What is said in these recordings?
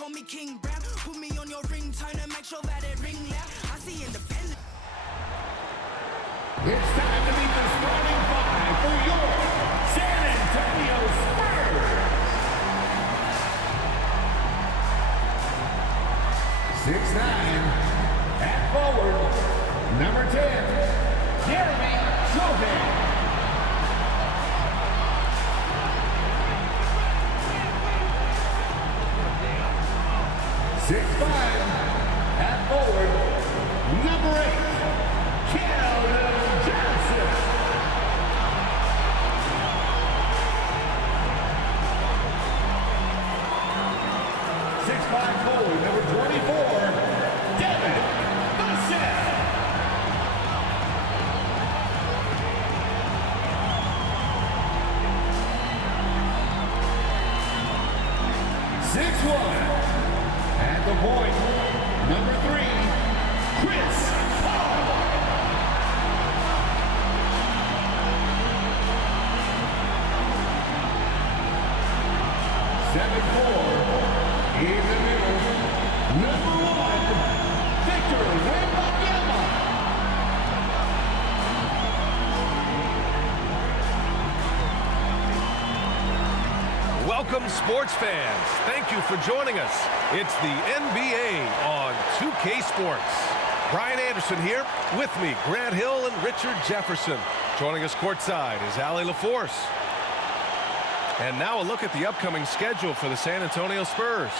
call me King Bram. Put me on your ringtone and make sure that it ring loud. I see independent. It's time to meet the starting five for your San Antonio Spurs. 6'9", at forward, number 10, Jeremy Sohan. 6'5", at forward, number 8, Keldon Johnson. 6'5", forward, number 24, Devin Vassell. 6'1", at the point, number 3, Chris Paul. 7'4", in the middle, number 1, Victor Wembanyama. Welcome, sports fans. Thank you for joining us. It's the NBA on 2K Sports. Brian Anderson here. With me, Grant Hill and Richard Jefferson. Joining us courtside is Allie LaForce. And now a look at the upcoming schedule for the San Antonio Spurs.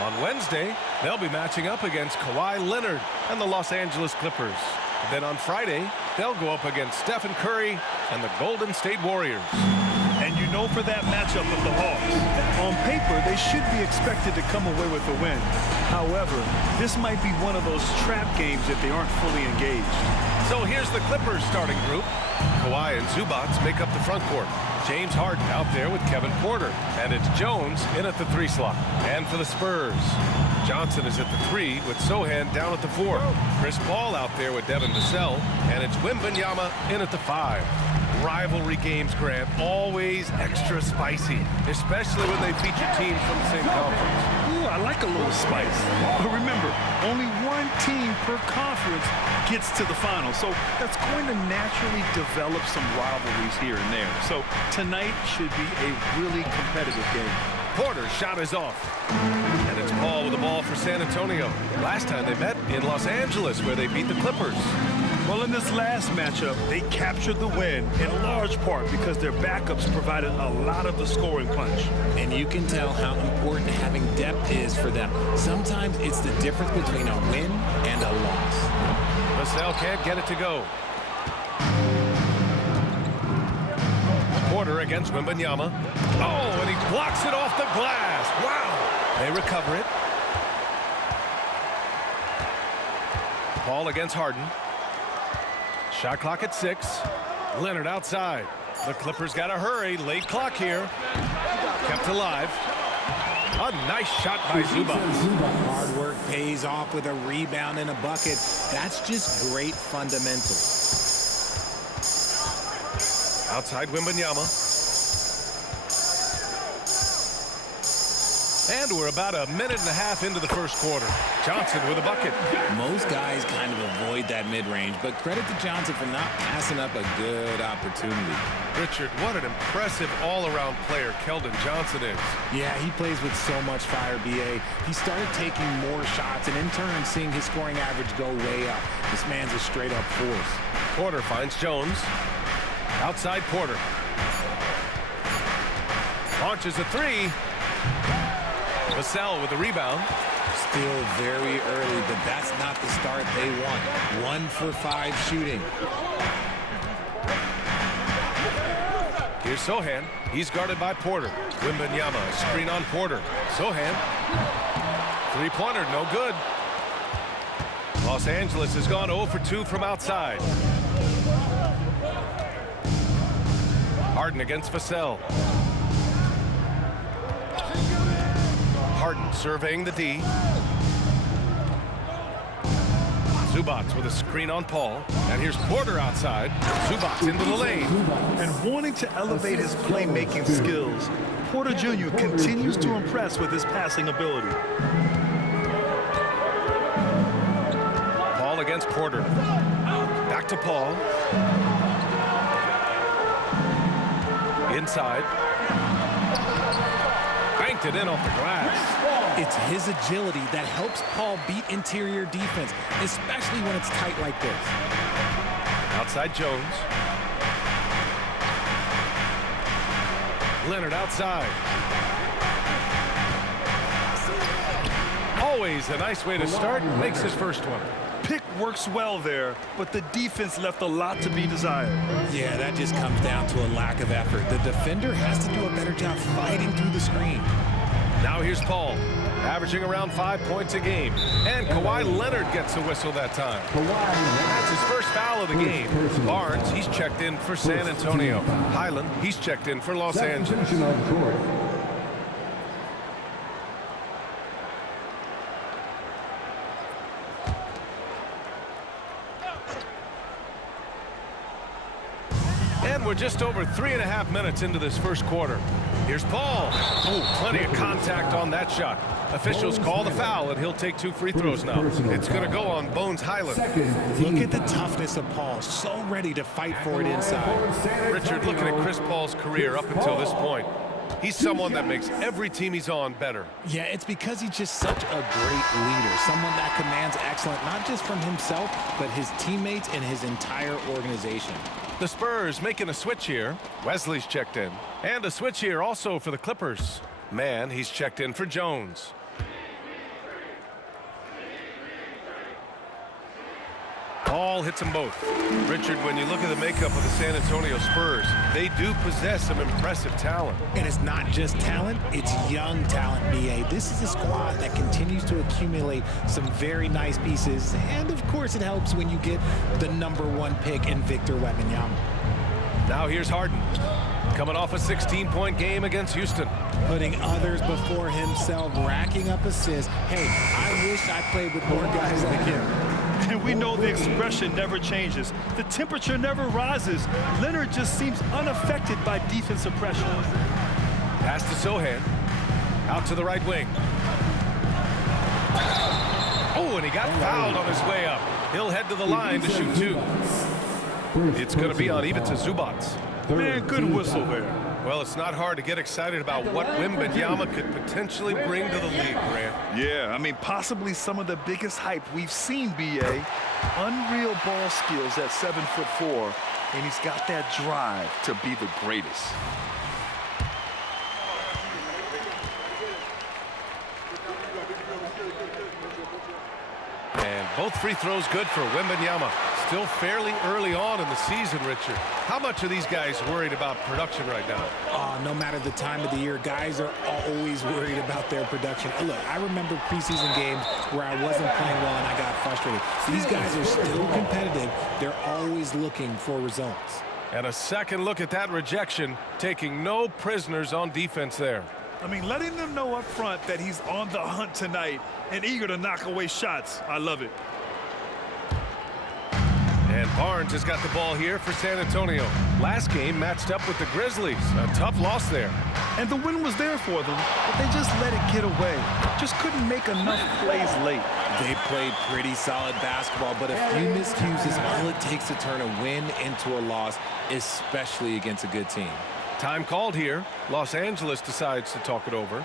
On Wednesday, they'll be matching up against Kawhi Leonard and the Los Angeles Clippers. Then on Friday, they'll go up against Stephen Curry and the Golden State Warriors. And you know for that matchup of the Hawks, on paper, they should be expected to come away with a win. However, this might be one of those trap games if they aren't fully engaged. So here's the Clippers starting group. Kawhi and Zubac make up the front court. James Harden out there with Kevin Porter. And it's Jones in at the 3 slot. And for the Spurs, Johnson is at the 3 with Sohan down at the 4. Chris Paul out there with Devin Vassell. And it's Wembanyama in at the 5. Rivalry games, Grant, always extra spicy, especially when they feature teams from the same conference. Ooh, I like a little spice. But remember, only one team per conference gets to the final, so that's going to naturally develop some rivalries here and there. So tonight should be a really competitive game. Porter's shot is off. And it's Paul with the ball for San Antonio. Last time they met in Los Angeles, where they beat the Clippers. Well, in this last matchup, they captured the win in large part because their backups provided a lot of the scoring punch. And you can tell how important having depth is for them. Sometimes it's the difference between a win and a loss. Vassell can't get it to go. Porter against Wembanyama. Oh, and he blocks it off the glass. Wow. They recover it. Paul against Harden. Shot clock at 6. Leonard outside. The Clippers got to hurry. Late clock here. Kept alive. A nice shot by Zubac. Hard work pays off with a rebound and a bucket. That's just great fundamentals. Outside Wembanyama. And we're about a minute and a half into the first quarter. Johnson with a bucket. Most guys kind of avoid that mid-range, but credit to Johnson for not passing up a good opportunity. Richard, what an impressive all-around player Keldon Johnson is. Yeah, he plays with so much fire, B.A. He started taking more shots, and in turn, seeing his scoring average go way up. This man's a straight-up force. Porter finds Jones. Outside Porter. Launches a 3. Vassell with the rebound. Still very early, but that's not the start they want. 1 for 5 shooting. Here's Sohan. He's guarded by Porter. Wembanyama, screen on Porter. Sohan. Three-pointer, no good. Los Angeles has gone 0 for 2 from outside. Harden against Vassell. Harden surveying the D. Zubats with a screen on Paul. And here's Porter outside. Zubats into the lane. And wanting to elevate his playmaking skills, Porter Jr. continues to impress with his passing ability. Paul against Porter. Back to Paul. Inside. Banked it in off the glass. It's his agility that helps Paul beat interior defense, especially when it's tight like this. Outside Jones. Leonard outside. Always a nice way to start. Makes his first one. Pick works well there, but the defense left a lot to be desired. Yeah, that just comes down to a lack of effort. The defender has to do a better job fighting through the screen. Now here's Paul, averaging around 5 points a game. And Kawhi Leonard gets a whistle that time. That's his first foul of the game. Barnes, he's checked in for San Antonio. Highland, he's checked in for Los Angeles. And we're just over 3.5 minutes into this first quarter. Here's Paul. Oh, plenty of contact on that shot. Officials call the foul, and he'll take 2 free throws now. It's going to go on Bones Highland. Look at the toughness of Paul. So ready to fight for it inside. Richard, looking at Chris Paul's career up until this point, he's someone that makes every team he's on better. Yeah, it's because he's just such a great leader. Someone that commands excellence, not just from himself, but his teammates and his entire organization. The Spurs making a switch here. Wesley's checked in. And a switch here also for the Clippers. Man, he's checked in for Jones. Paul hits them both. Richard, when you look at the makeup of the San Antonio Spurs, they do possess some impressive talent. And it's not just talent, it's young talent, BA. This is a squad that continues to accumulate some very nice pieces. And, of course, it helps when you get the #1 pick in Victor Wembanyama. Now here's Harden, coming off a 16-point game against Houston. Putting others before himself, racking up assists. Hey, I wish I played with more guys like him. And we know the expression never changes. The temperature never rises. Leonard just seems unaffected by defensive pressure. Pass to Sohan. Out to the right wing. Oh, and he got fouled on his way up. He'll head to the line to shoot 2. It's going to be on even to Zubats. Man, good whistle there. Well, it's not hard to get excited about what Wembanyama could potentially bring to the league, Grant. Yeah, I mean, possibly some of the biggest hype we've seen, B.A. Unreal ball skills at 7'4", and he's got that drive to be the greatest. And both free throws good for Wembanyama. Still fairly early on in the season, Richard. How much are these guys worried about production right now? No matter the time of the year, guys are always worried about their production. Look, I remember preseason games where I wasn't playing well and I got frustrated. These guys are still competitive. They're always looking for results. And a second look at that rejection, taking no prisoners on defense there. I mean, letting them know up front that he's on the hunt tonight and eager to knock away shots. I love it. And Barnes has got the ball here for San Antonio. Last game matched up with the Grizzlies. A tough loss there. And the win was there for them, but they just let it get away. Just couldn't make enough plays late. They played pretty solid basketball, but a few miscues is all it takes to turn a win into a loss, especially against a good team. Time called here. Los Angeles decides to talk it over.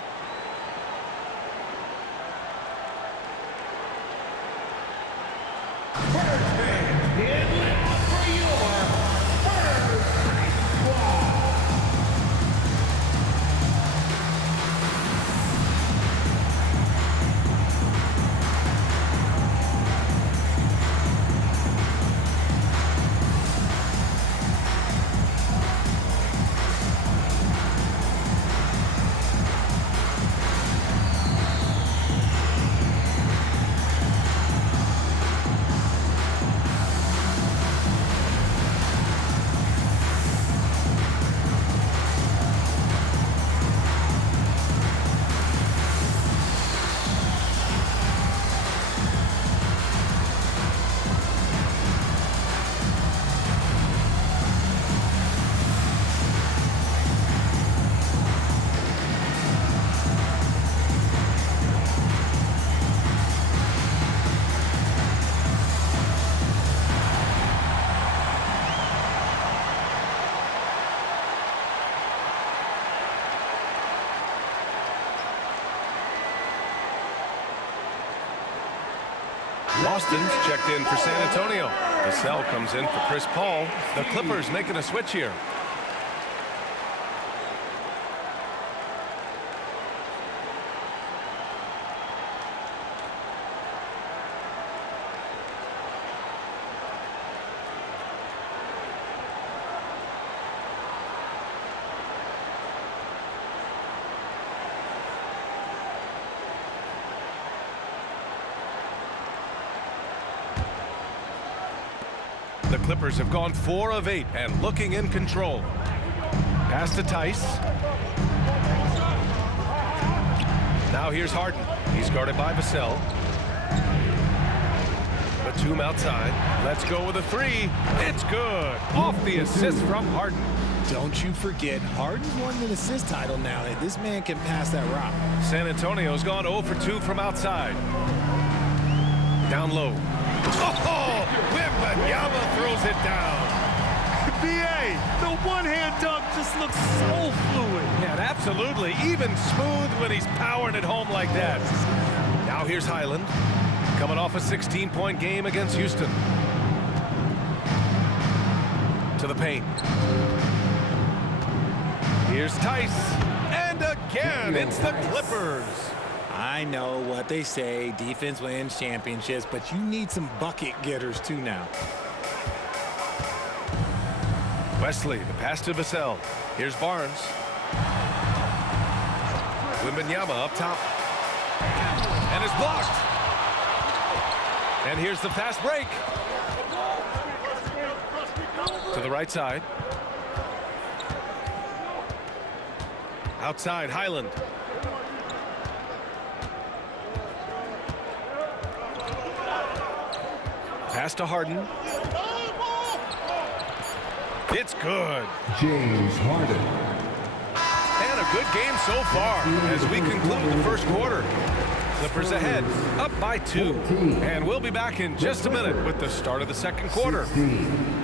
Boston's checked in for San Antonio. Vassell comes in for Chris Paul. The Clippers making a switch here. The Clippers have gone 4 of 8 and looking in control. Pass to Tice. Now here's Harden. He's guarded by Vassell. Batum outside. Let's go with a 3. It's good. Off the assist from Harden. Don't you forget, Harden's won an assist title now. This man can pass that rock. San Antonio's gone 0 for 2 from outside. Down low. Oh, Wembanyama throws it down. B.A., the one-hand dunk just looks so fluid. Yeah, and absolutely even smooth when he's powering it home like that. Now here's Highland, coming off a 16-point game against Houston. To the paint. Here's Tice, and again, it's the Clippers. I know what they say, defense wins championships, but you need some bucket getters too now. Wesley, the pass to Vassell. Here's Barnes. Wembanyama up top. And it's blocked. And here's the fast break. To the right side. Outside, Highland. Pass to Harden. It's good. James Harden. And a good game so far as we conclude the first quarter. Clippers ahead, up by 2. And we'll be back in just a minute with the start of the second quarter. 16.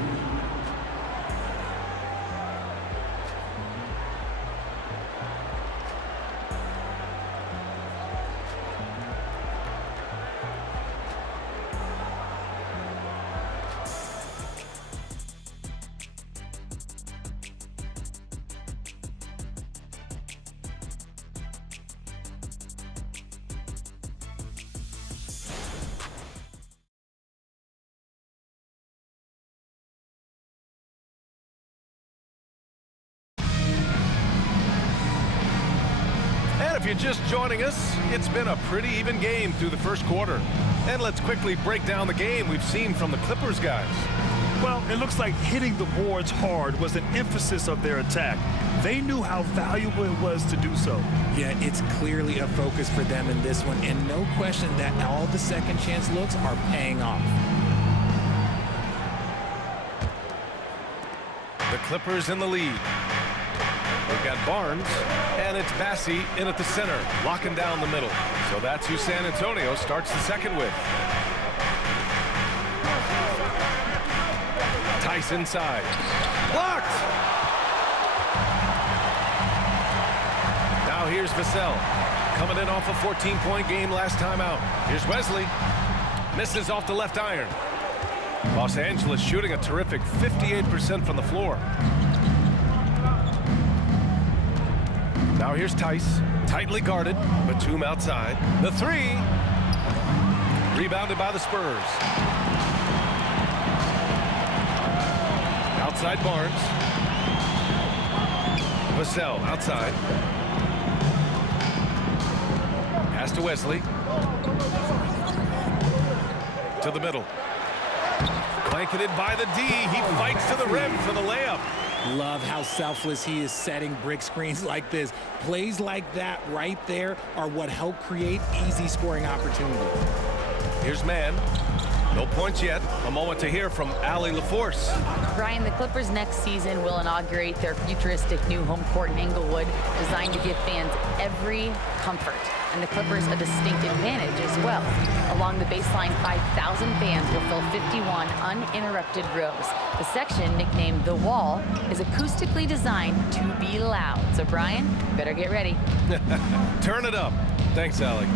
And if you're just joining us, it's been a pretty even game through the first quarter. And let's quickly break down the game we've seen from the Clippers guys. Well, it looks like hitting the boards hard was an emphasis of their attack. They knew how valuable it was to do so. Yeah, it's clearly a focus for them in this one, and no question that all the second chance looks are paying off. The Clippers in the lead. They've got Barnes, and it's Bassey in at the center, locking down the middle. So that's who San Antonio starts the second with. Tice inside. Blocked! Now here's Vassell, coming in off a 14-point game last time out. Here's Wesley. Misses off the left iron. Los Angeles shooting a terrific 58% from the floor. Now here's Tice, tightly guarded. Batum outside. The 3. Rebounded by the Spurs. Outside Barnes. Vassell outside. Pass to Wesley. To the middle. Blanketed by the D. He fights to the rim for the layup. Love how selfless he is setting brick screens like this. Plays like that right there are what help create easy scoring opportunities. Here's Mann. No points yet. A moment to hear from Allie LaForce. Brian, the Clippers next season will inaugurate their futuristic new home court in Inglewood, designed to give fans every comfort. And the Clippers a distinct advantage as well. Along the baseline, 5,000 fans will fill 51 uninterrupted rows. The section, nicknamed The Wall, is acoustically designed to be loud. So, Brian, better get ready. Turn it up. Thanks, Allie.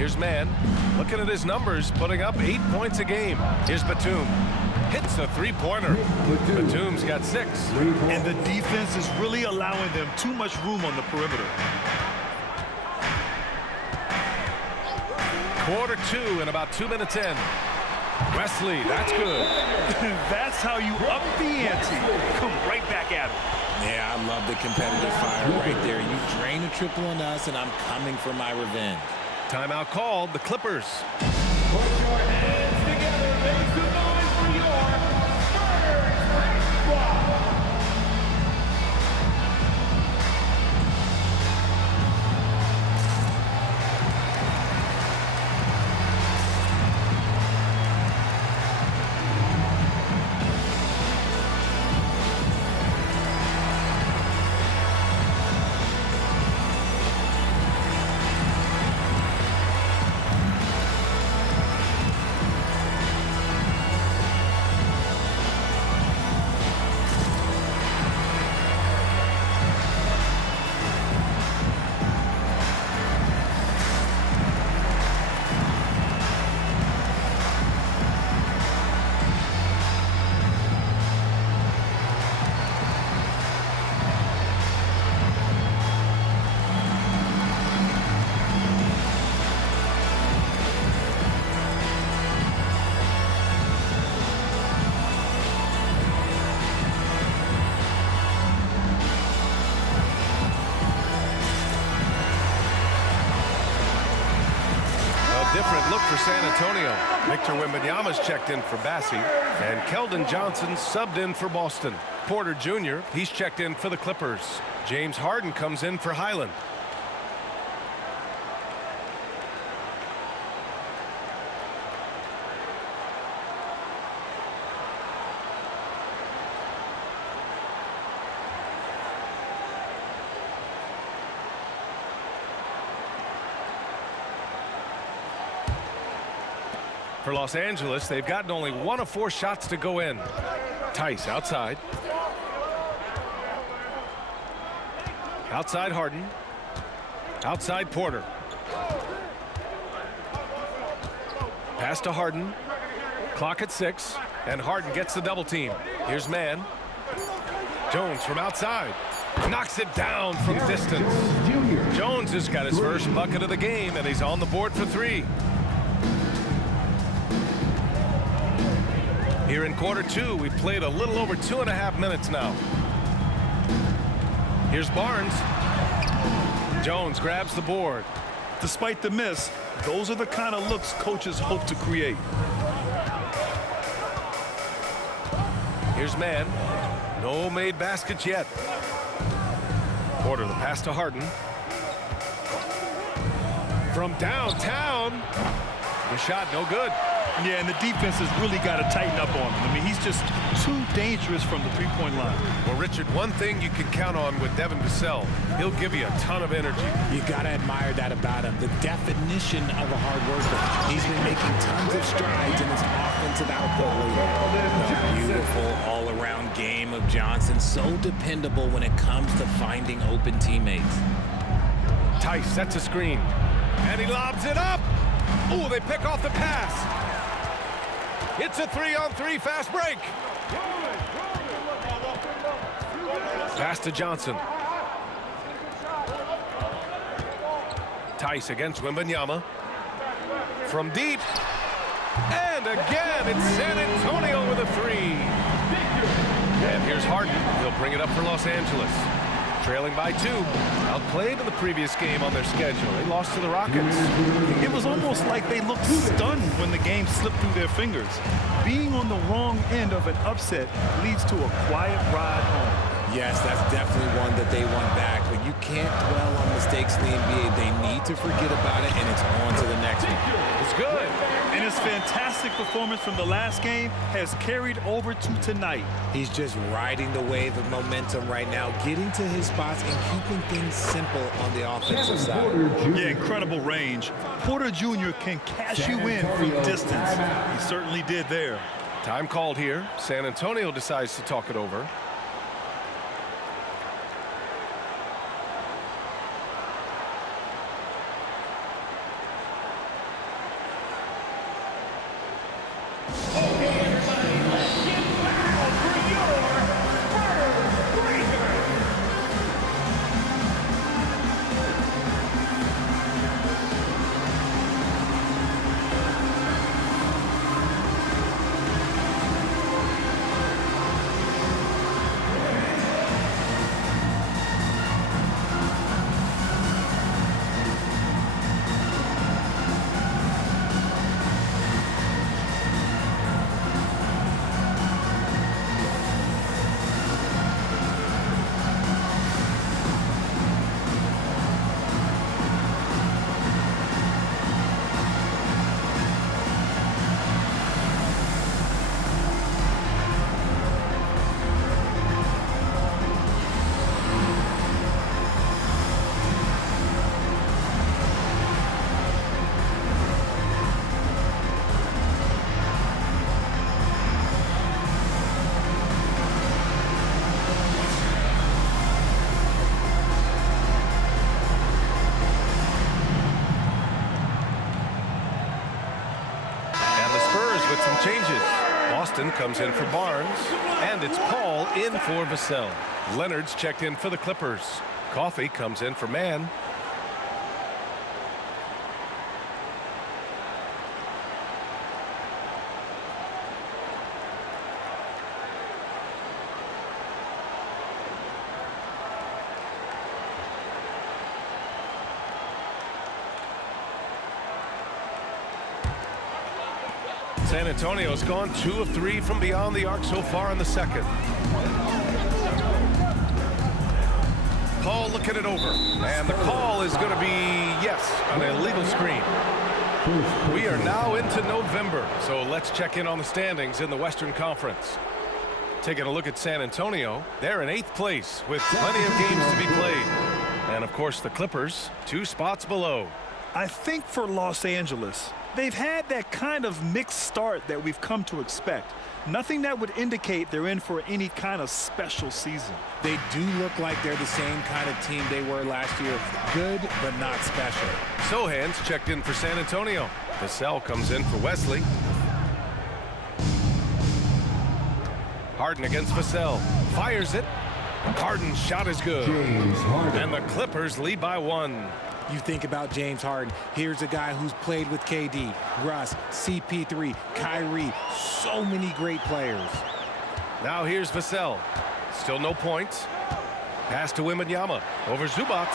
Here's Mann. Looking at his numbers, putting up 8 points a game. Here's Batum. Hits a three-pointer. Batum's got 6. And the defense is really allowing them too much room on the perimeter. Quarter 2 and about 2 minutes in. Wesley, that's good. That's how you up the ante. Come right back at him. Yeah, I love the competitive fire right there. You drain a triple on us, and I'm coming for my revenge. Timeout called, the Clippers. Put your hands together, make some noise for your Spurs squad. Different look for San Antonio. Victor Wembanyama's checked in for Bassie, and Keldon Johnson subbed in for Boston. Porter Jr., he's checked in for the Clippers. James Harden comes in for Highland. For Los Angeles, they've gotten only 1 of 4 shots to go in. Tice outside. Outside Harden. Outside Porter. Pass to Harden. Clock at 6. And Harden gets the double team. Here's Mann. Jones from outside. Knocks it down from distance. Jones has got his first bucket of the game, and he's on the board for 3. Here in quarter 2, we've played a little over 2.5 minutes now. Here's Barnes. Jones grabs the board. Despite the miss, those are the kind of looks coaches hope to create. Here's Mann. No made baskets yet. Porter, the pass to Harden. From downtown. The shot no good. Yeah, and the defense has really got to tighten up on him. I mean, he's just too dangerous from the three-point line. Well, Richard, one thing you can count on with Devin Vassell, he'll give you a ton of energy. You got to admire that about him. The definition of a hard worker. He's been making tons of strides in his offensive output lately. The beautiful all-around game of Johnson. So dependable when it comes to finding open teammates. Tice sets a screen. And he lobs it up. Ooh, they pick off the pass. It's a 3-on-3 fast break. Pass to Johnson. Tice against Wembanyama. From deep. And again, it's San Antonio with a 3. And here's Harden. He'll bring it up for Los Angeles. Trailing by 2. Outplayed in the previous game on their schedule. They lost to the Rockets. It was almost like they looked stunned when the game slipped through their fingers. Being on the wrong end of an upset leads to a quiet ride home. Yes, that's definitely one that they want back, but you can't dwell on mistakes in the NBA. They need to forget about it, and it's on to the next one. It's good. And his fantastic performance from the last game has carried over to tonight. He's just riding the wave of momentum right now, getting to his spots and keeping things simple on the offensive side. Yeah, incredible range. Porter Jr. can cash you in from distance. He certainly did there. Time called here. San Antonio decides to talk it over. Okay, everybody, let's get loud for your Spurs Breakers. With some changes. Boston comes in for Barnes, and it's Paul in for Vassell. Leonard's checked in for the Clippers. Coffey comes in for Mann. San Antonio's gone 2 of 3 from beyond the arc so far in the second. Paul looking it over, and the call is going to be, yes, an illegal screen. We are now into November, so let's check in on the standings in the Western Conference. Taking a look at San Antonio, they're in 8th place with plenty of games to be played. And of course the Clippers, 2 spots below. I think for Los Angeles, they've had that kind of mixed start that we've come to expect. Nothing that would indicate they're in for any kind of special season. They do look like they're the same kind of team they were last year. Good, but not special. Sohan's checked in for San Antonio. Vassell comes in for Wesley. Harden against Vassell. Fires it. Harden's shot is good. And the Clippers lead by 1. You think about James Harden. Here's a guy who's played with KD, Russ, CP3, Kyrie. So many great players. Now here's Vassell. Still no points. Pass to Wembanyama over Zubac.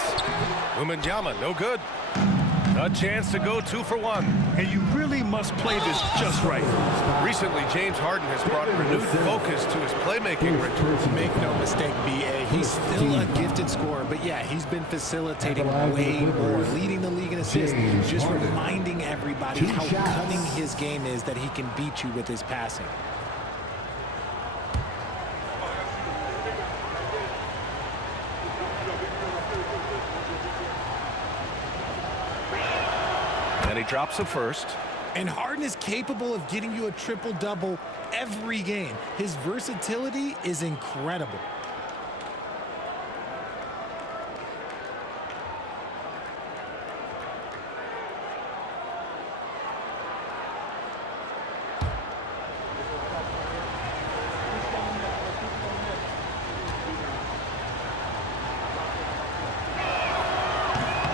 Wembanyama, no good. A chance to go 2 for 1. And you really must play this just right. Recently, James Harden has brought renewed focus to his playmaking. Make no mistake, B.A. He's still a gifted scorer, but yeah, he's been facilitating way more, leading the league in assists, just reminding everybody how cunning his game is, that he can beat you with his passing. And he drops the first. And Harden is capable of getting you a triple-double every game. His versatility is incredible.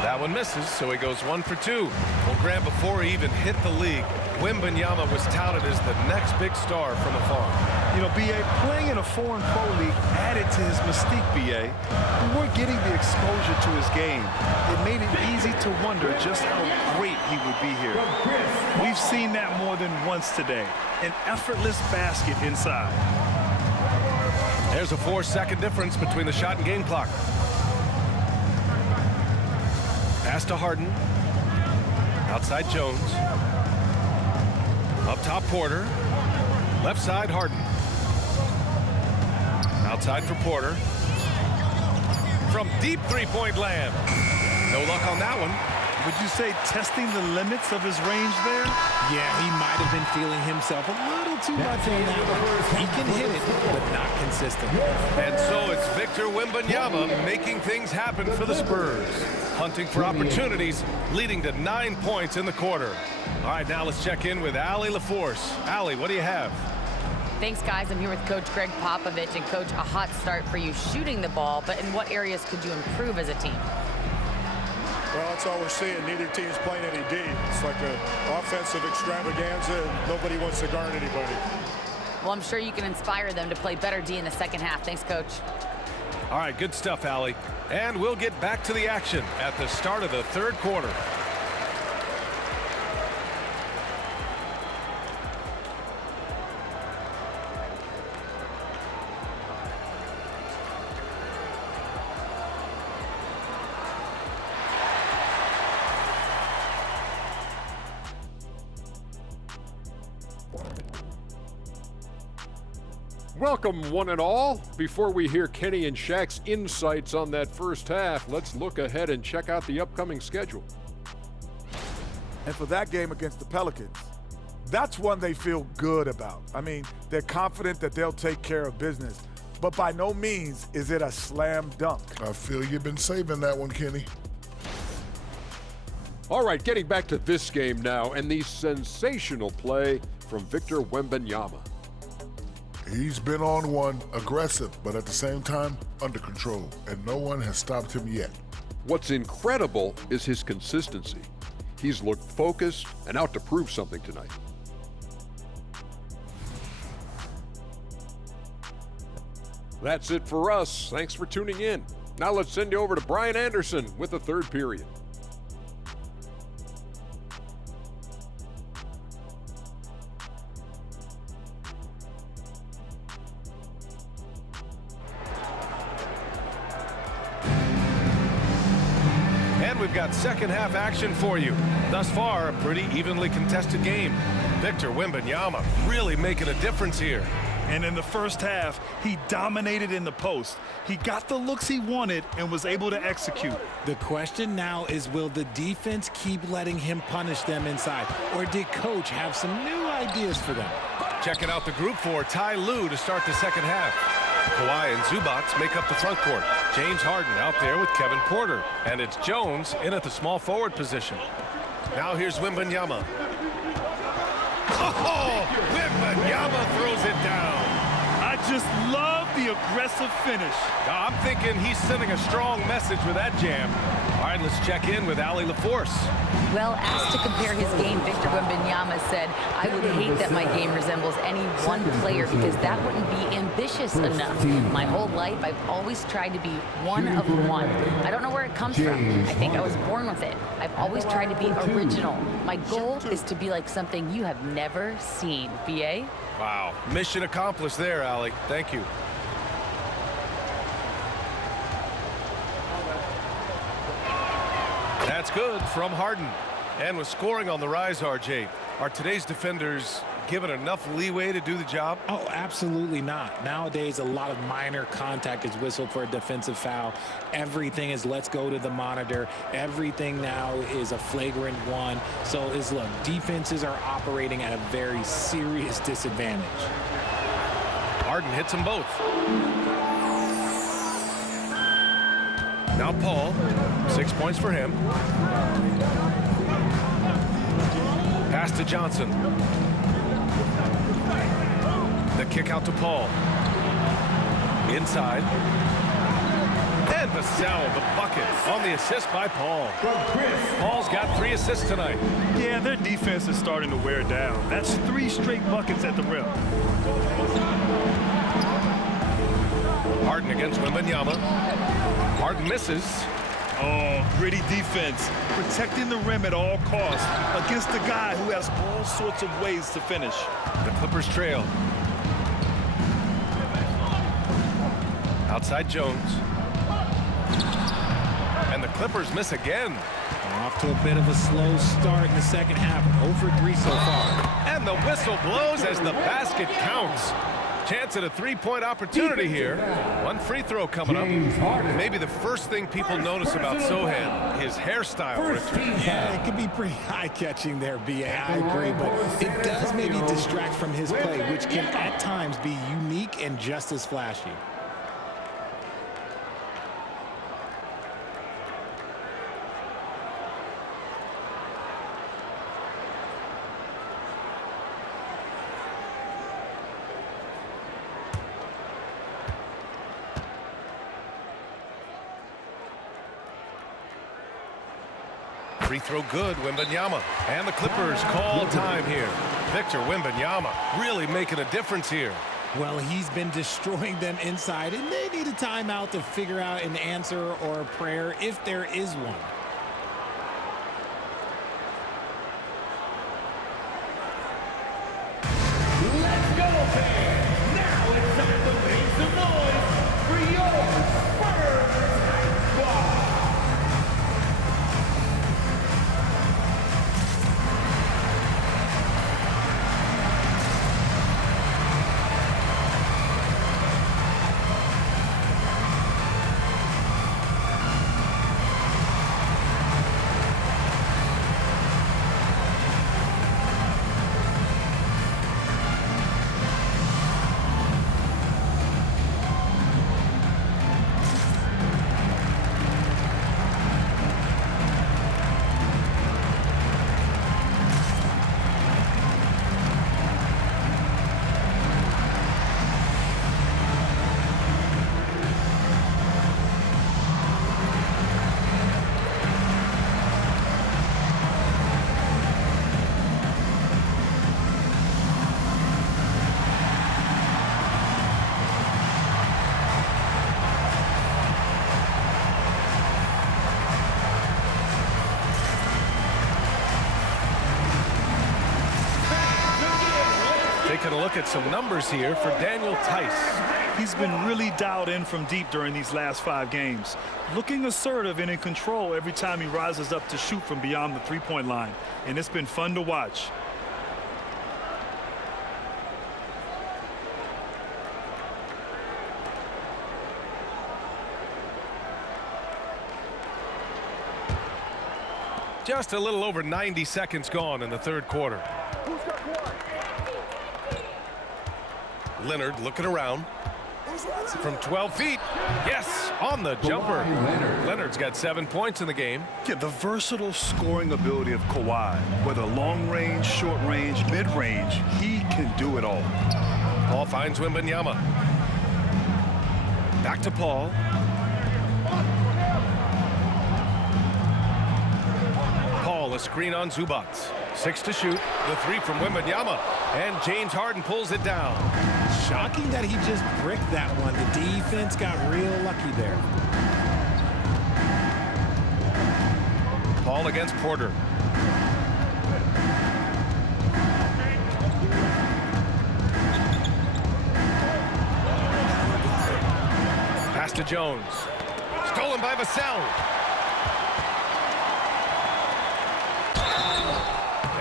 That one misses, so he goes 1 for 2. Well, Grant, before he even hit the league, Wembanyama was touted as the next big star from the farm. You know, B.A., playing in a foreign pro league added to his mystique, B.A. We weren't getting the exposure to his game. It made it easy to wonder just how great he would be here. We've seen that more than once today. An effortless basket inside. There's a 4-second difference between the shot and game clock. Pass to Harden. Outside Jones. Up top Porter. Left side Harden. Outside for Porter. From deep three-point land. No luck on that one. Would you say testing the limits of his range there? Yeah, he might have been feeling himself a little too much on that one. He can hit it, but not consistently. And so it's Victor Wembanyama making things happen for the Spurs. Hunting for opportunities, leading to 9 points in the quarter. All right, now let's check in with Allie LaForce. Allie, what do you have? Thanks, guys. I'm here with Coach Greg Popovich. And, Coach, a hot start for you shooting the ball, but in what areas could you improve as a team? Well, that's all we're seeing. Neither team's playing any D. It's like an offensive extravaganza, and nobody wants to guard anybody. Well, I'm sure you can inspire them to play better D in the second half. Thanks, Coach. All right, good stuff, Allie. And we'll get back to the action at the start of the third quarter. Welcome, one and all. Before we hear Kenny and Shaq's insights on that first half, let's look ahead and check out the upcoming schedule. And for that game against the Pelicans, that's one they feel good about. I mean, they're confident that they'll take care of business, but by no means is it a slam dunk. I feel you've been saving that one, Kenny. All right, getting back to this game now and the sensational play from Victor Wembanyama. He's been on one, aggressive, but at the same time, under control, and no one has stopped him yet. What's incredible is his consistency. He's looked focused and out to prove something tonight. That's it for us. Thanks for tuning in. Now let's send you over to Brian Anderson with the third period. We've got second half action for you. Thus far, a pretty evenly contested game. Victor Wembanyama really making a difference here. And in the first half, he dominated in the post. He got the looks he wanted and was able to execute. The question now is, will the defense keep letting him punish them inside? Or did Coach have some new ideas for them? Checking out the group for Ty Lue to start the second half. Kawhi and Zubac make up the front court. James Harden out there with Kevin Porter. And it's Jones in at the small forward position. Now here's Wembanyama. Oh, Wembanyama throws it down. I just love the aggressive finish. I'm thinking he's sending a strong message with that jam. All right, let's check in with Allie LaForce. Well, asked to compare his game, Victor Wembanyama said, "I would hate that my game resembles any one player because that wouldn't be ambitious enough. My whole life, I've always tried to be one of one. I don't know where it comes from. I think I was born with it. I've always tried to be original. My goal is to be like something you have never seen." BA? Wow, mission accomplished there, Allie. Thank you. That's good from Harden. And with scoring on the rise, RJ, are today's defenders given enough leeway to do the job? Oh, absolutely not. Nowadays, a lot of minor contact is whistled for a defensive foul. Everything is let's go to the monitor. Everything now is a flagrant one. So look, defenses are operating at a very serious disadvantage. Harden hits them both. Now Paul, 6 points for him. Pass to Johnson. The kick out to Paul. Inside. And Vassell, the bucket on the assist by Paul. Paul's got 3 assists tonight. Yeah, their defense is starting to wear down. That's 3 straight buckets at the rim. Harden against Wembanyama. Harden misses. Oh, gritty defense. Protecting the rim at all costs against a guy who has all sorts of ways to finish. The Clippers trail. Outside Jones. And the Clippers miss again. Off to a bit of a slow start in the second half. 0 for 3 so far. And the whistle blows as the basket counts. Chance at a three-point opportunity here. One free throw coming up. Maybe the first thing people notice about Sohan, his hairstyle. Yeah, it can be pretty eye-catching there, B.A. I agree, but it does maybe distract from his play, which can at times be unique and just as flashy. Free throw good, Wembanyama. And the Clippers call time here. Victor Wembanyama really making a difference here. Well, he's been destroying them inside, and they need a timeout to figure out an answer or a prayer if there is one. Let's go, fans! Now it's time to make some noise for your Spurs squad! Taking a look at some numbers here for Daniel Tice. He's been really dialed in from deep during these last 5 games. Looking assertive and in control every time he rises up to shoot from beyond the three-point line. And it's been fun to watch. Just a little over 90 seconds gone in the third quarter. Leonard looking around from 12 feet. Yes, on the jumper. Leonard's got 7 points in the game. Yeah, the versatile scoring ability of Kawhi, whether long range, short range, mid range, he can do it all. Paul finds Wembanyama. Back to Paul. Paul, a screen on Zubac. 6 to shoot. The 3 from Wembanyama. And James Harden pulls it down. Shocking that he just bricked that one. The defense got real lucky there. Paul against Porter. Pass to Jones. Stolen by Vassell.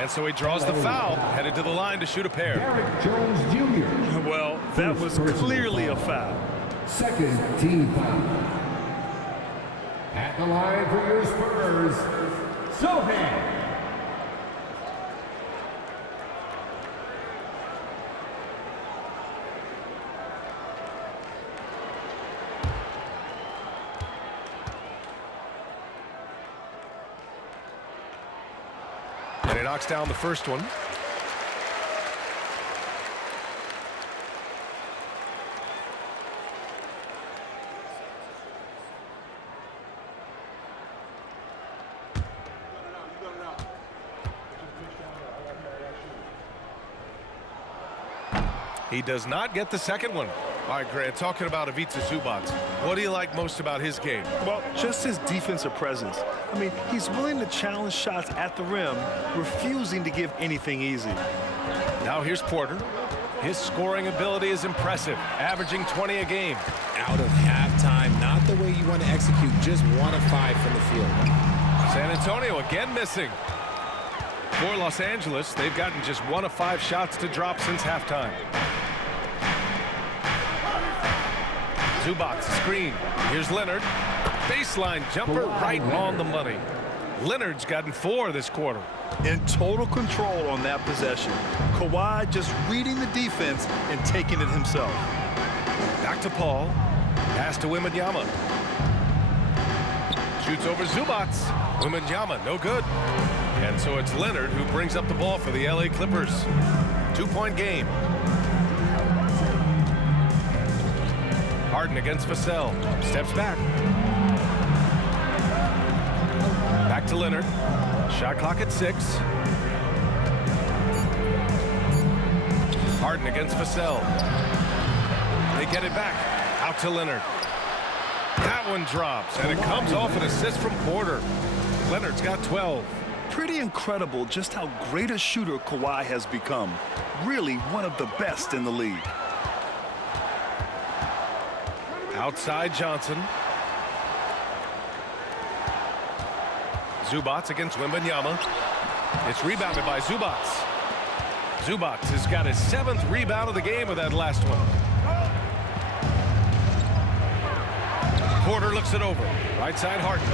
And so he draws the foul, headed to the line to shoot a pair. Derek Jones Jr. Well, that was clearly a foul. Second team foul. At the line for your Spurs, Sohan. And he knocks down the first one. He does not get the second one. All right, Grant, talking about Ivica Zubac, what do you like most about his game? Well, just his defensive presence. I mean, he's willing to challenge shots at the rim, refusing to give anything easy. Now here's Porter. His scoring ability is impressive, averaging 20 a game. Out of halftime, not the way you want to execute, just 1 of 5 from the field. San Antonio again missing. For Los Angeles, they've gotten just 1 of 5 shots to drop since halftime. Zubac, screen. Here's Leonard. Baseline jumper right on the money. Leonard's gotten 4 this quarter. In total control on that possession. Kawhi just reading the defense and taking it himself. Back to Paul. Pass to Wembanyama. Shoots over Zubac. Wembanyama, no good. And so it's Leonard who brings up the ball for the LA Clippers. 2-point game. Harden against Vassell. Steps back. Back to Leonard. Shot clock at 6. Harden against Vassell. They get it back. Out to Leonard. That one drops, and it comes off an assist from Porter. Leonard's got 12. Pretty incredible just how great a shooter Kawhi has become. Really one of the best in the league. Outside Johnson. Zubac against Wembanyama. It's rebounded by Zubac. Zubac has got his 7th rebound of the game with that last one. Porter looks it over. Right side Harden.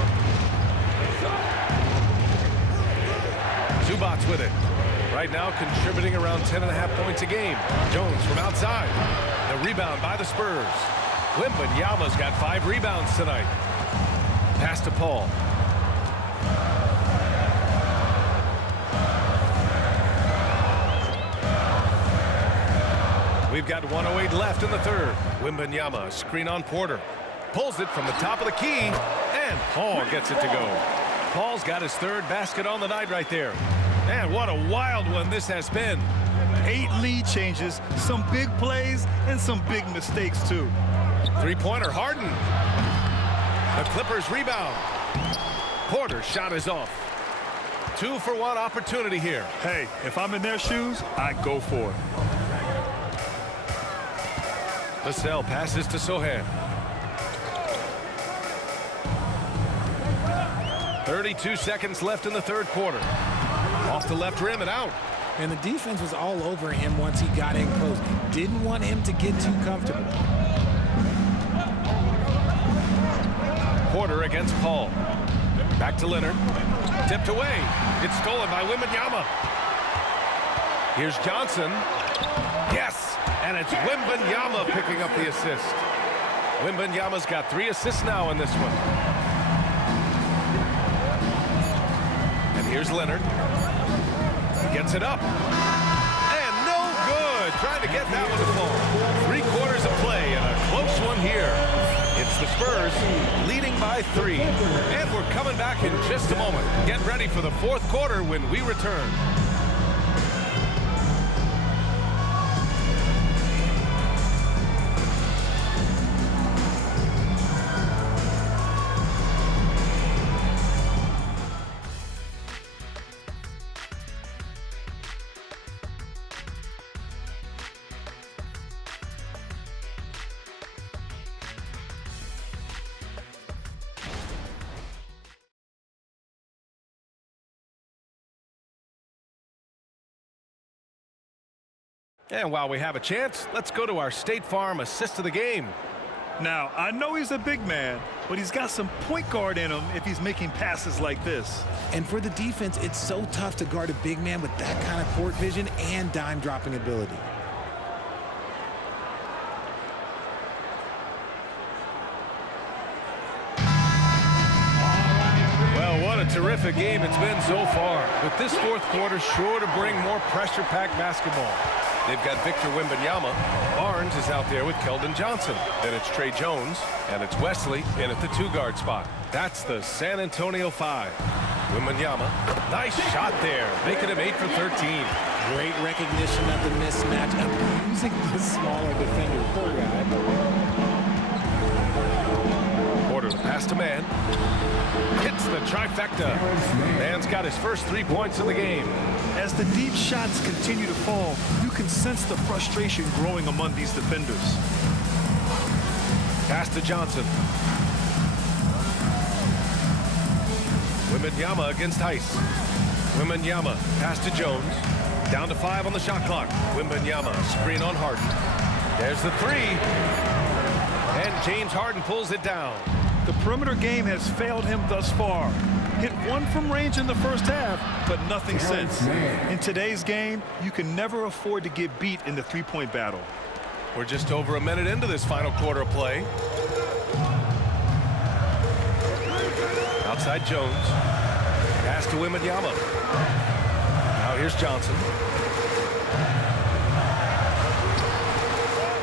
Zubac with it. Right now contributing around 10.5 points a game. Jones from outside. The rebound by the Spurs. Wembanyama's got 5 rebounds tonight. Pass to Paul. We've got 1:08 left in the third. Wembanyama, screen on Porter. Pulls it from the top of the key, and Paul gets it to go. Paul's got his 3rd basket on the night right there. Man, what a wild one this has been. 8 lead changes, some big plays, and some big mistakes, too. 3-pointer, Harden. The Clippers rebound. Porter's shot is off. 2-for-1 opportunity here. Hey, if I'm in their shoes, I go for it. Vassell passes to Sohan. 32 seconds left in the third quarter. Off the left rim and out. And the defense was all over him once he got in close. Didn't want him to get too comfortable. Porter against Paul. Back to Leonard. Tipped away. It's stolen by Wembanyama. Here's Johnson. Yes! And it's Wembanyama picking up the assist. Wembanyama's got 3 assists now in this one. And here's Leonard. He gets it up. And no good. Trying to get that one to fall. 3 quarters of play and a close one here. It's the Spurs leading by 3. And we're coming back in just a moment. Get ready for the 4th quarter when we return. And while we have a chance, let's go to our State Farm assist of the game. Now, I know he's a big man, but he's got some point guard in him if he's making passes like this. And for the defense, it's so tough to guard a big man with that kind of court vision and dime-dropping ability. Well, what a terrific game it's been so far. With this 4th quarter sure to bring more pressure-packed basketball. They've got Victor Wembanyama. Barnes is out there with Keldon Johnson. Then it's Trey Jones, and it's Wesley in at the 2-guard spot. That's the San Antonio 5. Wembanyama, nice shot there, making him 8 for 13. Great recognition of the mismatch, abusing the smaller defender. Poor guy. Porter, the pass to Mann. Hits the trifecta. Mann's got his first 3 points of the game. As the deep shots continue to fall, you can sense the frustration growing among these defenders. Pass to Johnson. Wembanyama against Heiss. Wembanyama, pass to Jones. Down to 5 on the shot clock. Wembanyama, screen on Harden. There's the 3. And James Harden pulls it down. The perimeter game has failed him thus far. Hit one from range in the first half, but nothing since. In today's game, you can never afford to get beat in the three-point battle. We're just over a minute into this final quarter of play. Outside Jones. Pass to Wembanyama. Now here's Johnson.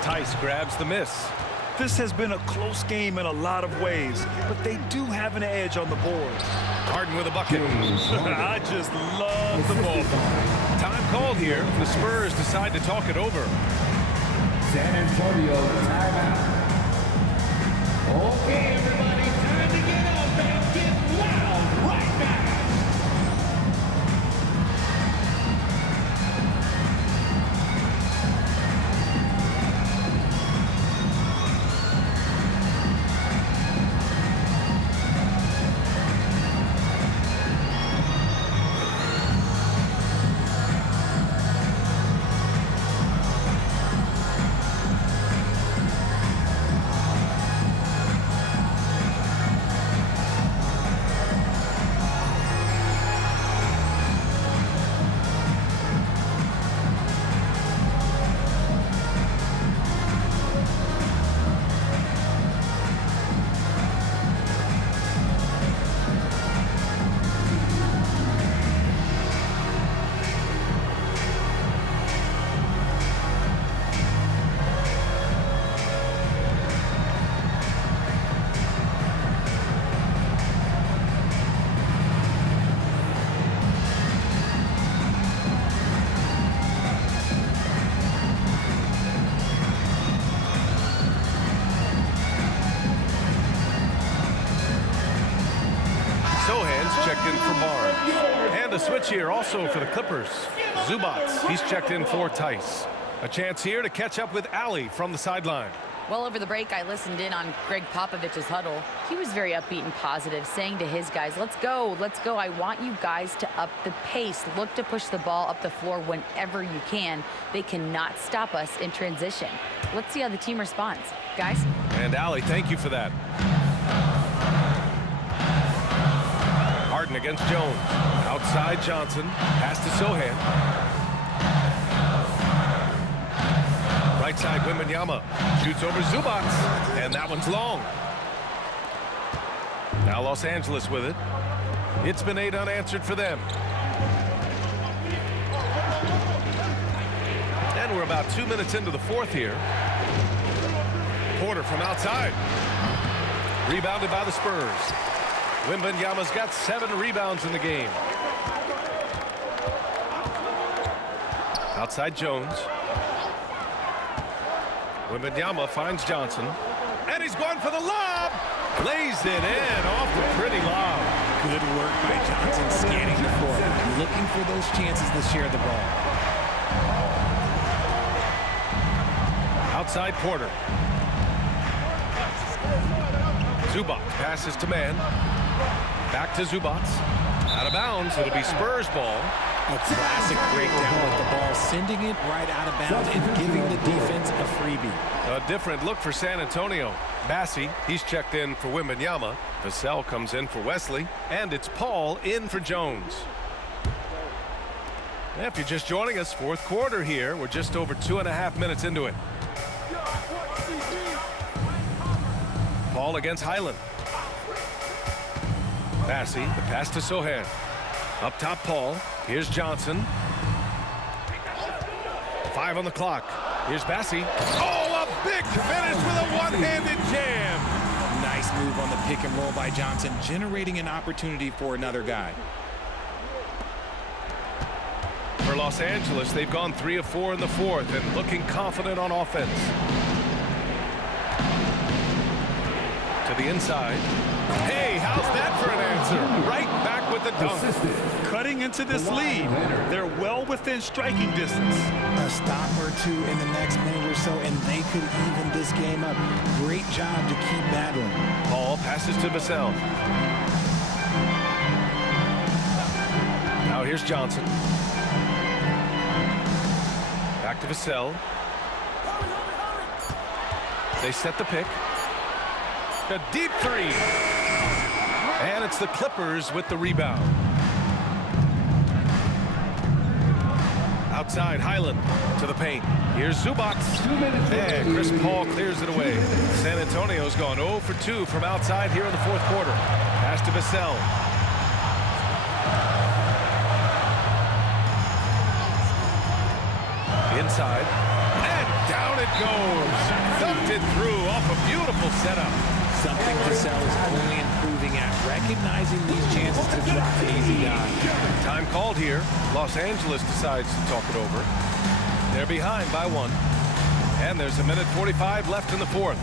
Tice grabs the miss. This has been a close game in a lot of ways, but they do have an edge on the board. Harden with a bucket. I just love the ball. Time called here. The Spurs decide to talk it over. San Antonio timeout. Okay, everybody, time to get up and get loud right now. Checked in for Barnes. And a switch here also for the Clippers. Zubats, he's checked in for Tice. A chance here to catch up with Allie from the sideline. Well, over the break, I listened in on Greg Popovich's huddle. He was very upbeat and positive, saying to his guys, let's go, let's go. I want you guys to up the pace. Look to push the ball up the floor whenever you can. They cannot stop us in transition. Let's see how the team responds. Guys? And Allie, thank you for that. Harden against Jones. Outside Johnson. Pass to Sohan. Right side Wembanyama. Shoots over Zubats. And that one's long. Now Los Angeles with it. It's been 8 unanswered for them. And we're about 2 minutes into the fourth here. Porter from outside. Rebounded by the Spurs. Wembanyama's got 7 rebounds in the game. Outside Jones. Wembanyama finds Johnson. And he's going for the lob. Lays it in off the pretty lob. Good work by Johnson scanning the floor. Looking for those chances to share the ball. Outside Porter. Zubats passes to man. Back to Zubats. Out of bounds. It'll be Spurs ball. A classic breakdown with the ball, sending it right out of bounds and giving the defense a freebie. A different look for San Antonio. Bassey, he's checked in for Wembanyama. Vassell comes in for Wesley. And it's Paul in for Jones. If you're just joining us, fourth quarter here. We're just over 2.5 minutes into it. Paul against Highland. Bassey, the pass to Sohan. Up top, Paul. Here's Johnson. 5 on the clock. Here's Bassey. Oh, a big finish with a one-handed jam. Nice move on the pick and roll by Johnson, generating an opportunity for another guy. For Los Angeles, they've gone 3 of 4 in the fourth and looking confident on offense. To the inside. Hey, how's that for an answer? Right back with the dunk. Cutting into this lead. They're well within striking distance. A stop or two in the next minute or so, and they could even this game up. Great job to keep battling. Paul passes to Vassell. Now here's Johnson. Back to Vassell. They set the pick. A deep three. And it's the Clippers with the rebound. Outside, Highland to the paint. Here's Zubac. And Chris Paul clears it away. San Antonio's gone 0 for 2 from outside here in the fourth quarter. Pass to Vassell. Inside. And down it goes. Dumped it through off a beautiful setup. Something Vassell is only improving at, recognizing these chances to drop an easy dime. Time called here. Los Angeles decides to talk it over. They're behind by 1. And there's a minute 45 left in the fourth.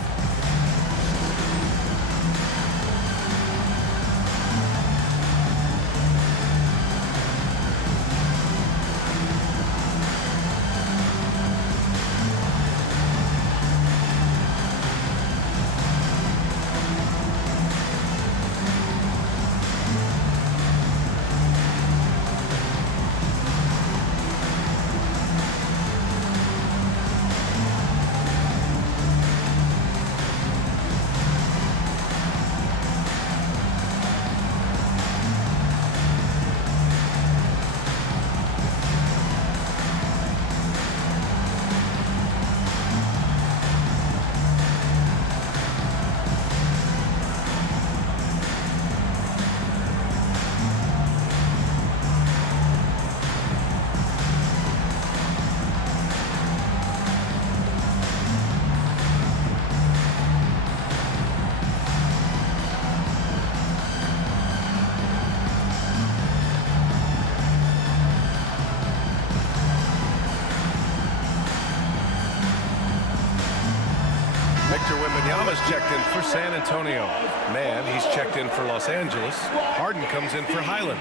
Wembanyama's checked in for San Antonio. Mann, he's checked in for Los Angeles. Harden comes in for Highland.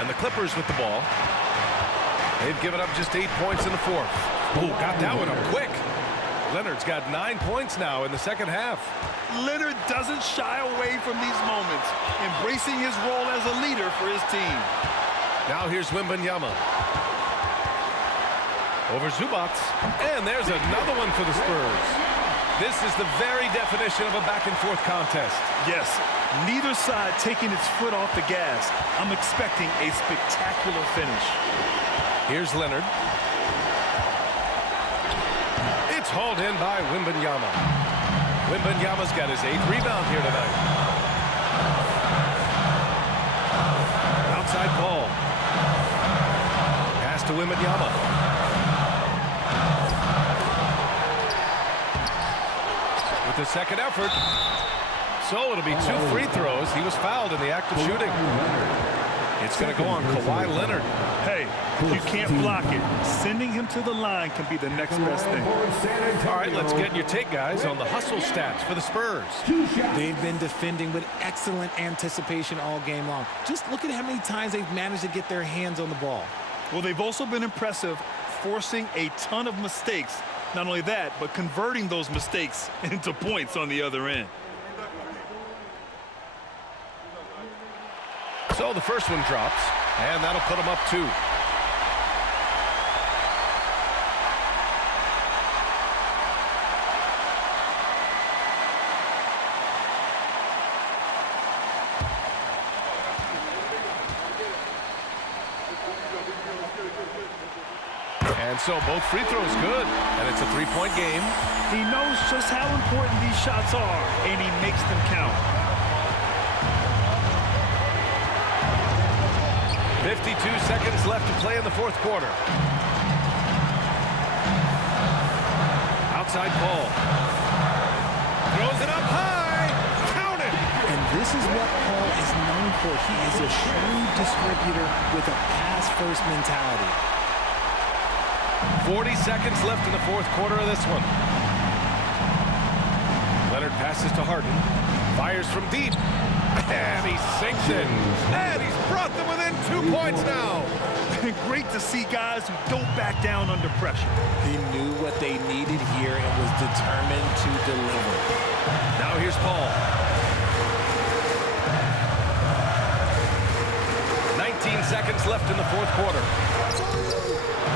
And the Clippers with the ball. They've given up just 8 points in the fourth. Oh, got that one up quick. Leonard's got 9 points now in the second half. Leonard doesn't shy away from these moments, embracing his role as a leader for his team. Now here's Wembanyama. Over Zubac. And there's another one for the Spurs. This is the very definition of a back-and-forth contest. Yes, neither side taking its foot off the gas. I'm expecting a spectacular finish. Here's Leonard. It's hauled in by Wembanyama. Wembanyama's got his 8th rebound here tonight. Outside ball. Pass to Wembanyama. With the second effort. So it'll be 2 free throws. He was fouled in the act of shooting. It's going to go on Kawhi Leonard. Hey, you can't block it. Sending him to the line can be the next best thing. All right, let's get your take, guys, on the hustle stats for the Spurs. They've been defending with excellent anticipation all game long. Just look at how many times they've managed to get their hands on the ball. Well, they've also been impressive, forcing a ton of mistakes. Not only that, but converting those mistakes into points on the other end. So the first one drops, and that'll put them up 2. And so both free throws good, and it's a 3-point game. He knows just how important these shots are, and he makes them count. 52 seconds left to play in the fourth quarter. Outside Paul. Throws it up high. Count it. And this is what Paul is known for. He is a shrewd distributor with a pass-first mentality. 40 seconds left in the fourth quarter of this one. Leonard passes to Harden. Fires from deep. And he sinks it. And he's brought them within 2 points now. Great to see guys who don't back down under pressure. He knew what they needed here and was determined to deliver. Now here's Paul. 15 seconds left in the fourth quarter.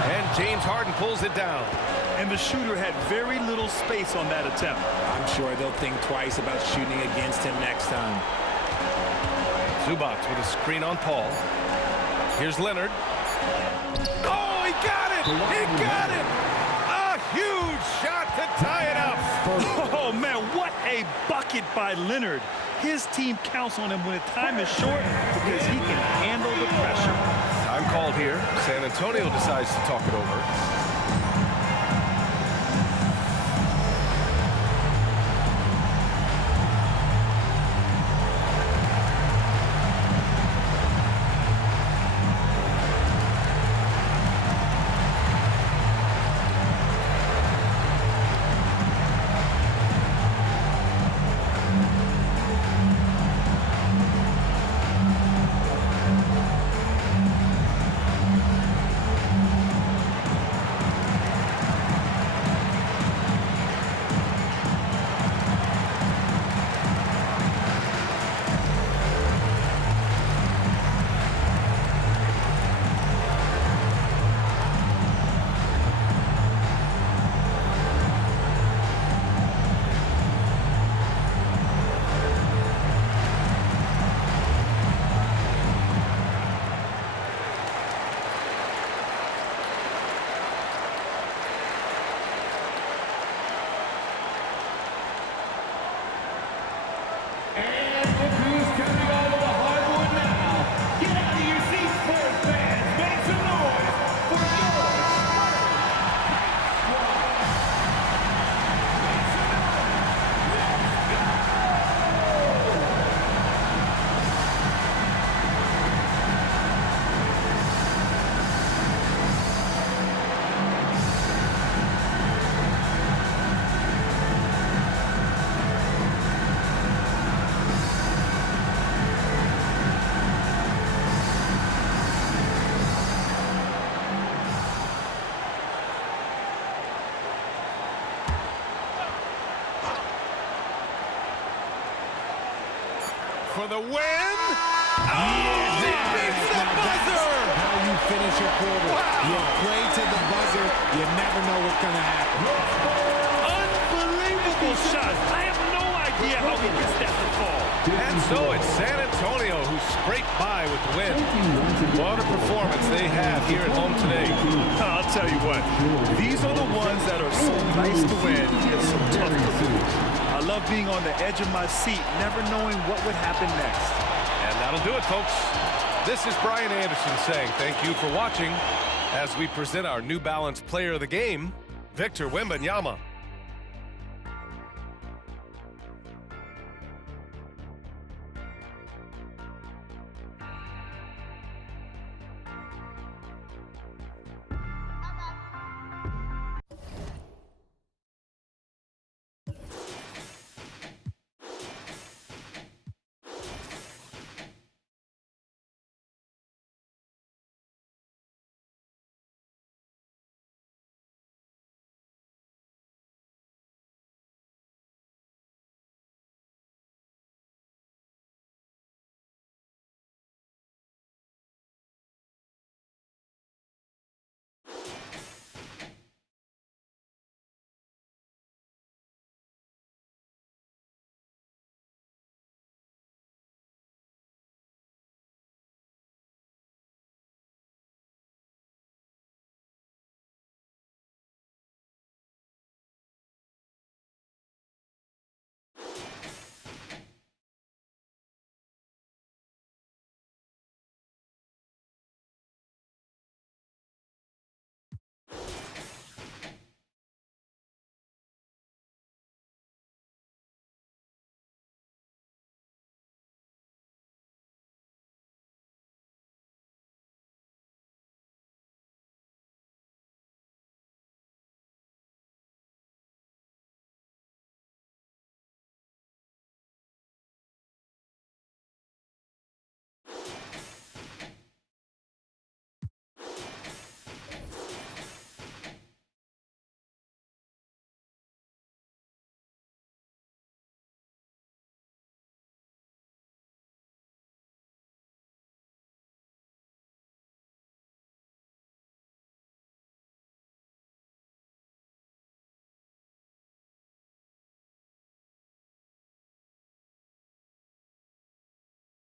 And James Harden pulls it down. And the shooter had very little space on that attempt. I'm sure they'll think twice about shooting against him next time. Zubac with a screen on Paul. Here's Leonard. Oh, he got it! He got it! A huge shot to tie it up. Oh, man, what a bucket by Leonard. His team counts on him when time is short because he can handle the pressure. Time called here. San Antonio decides to talk it over. And look who's coming onto the hardwood now. Get out of your seats, Spurs fans. Make some noise for your For the win! Oh, he beats the buzzer! How you finish a quarter. Wow. You play to the buzzer, you never know what's going to happen. Unbelievable shot. I have no idea how he gets that to fall. And so it's San Antonio who scraped by with the win. What a performance they have here at home today. I'll tell you what, these are the ones that are so nice to win and so tough to lose. I love being on the edge of my seat, never knowing what would happen next. And that'll do it, folks. This is Brian Anderson saying thank you for watching as we present our New Balance Player of the Game, Victor Wembanyama.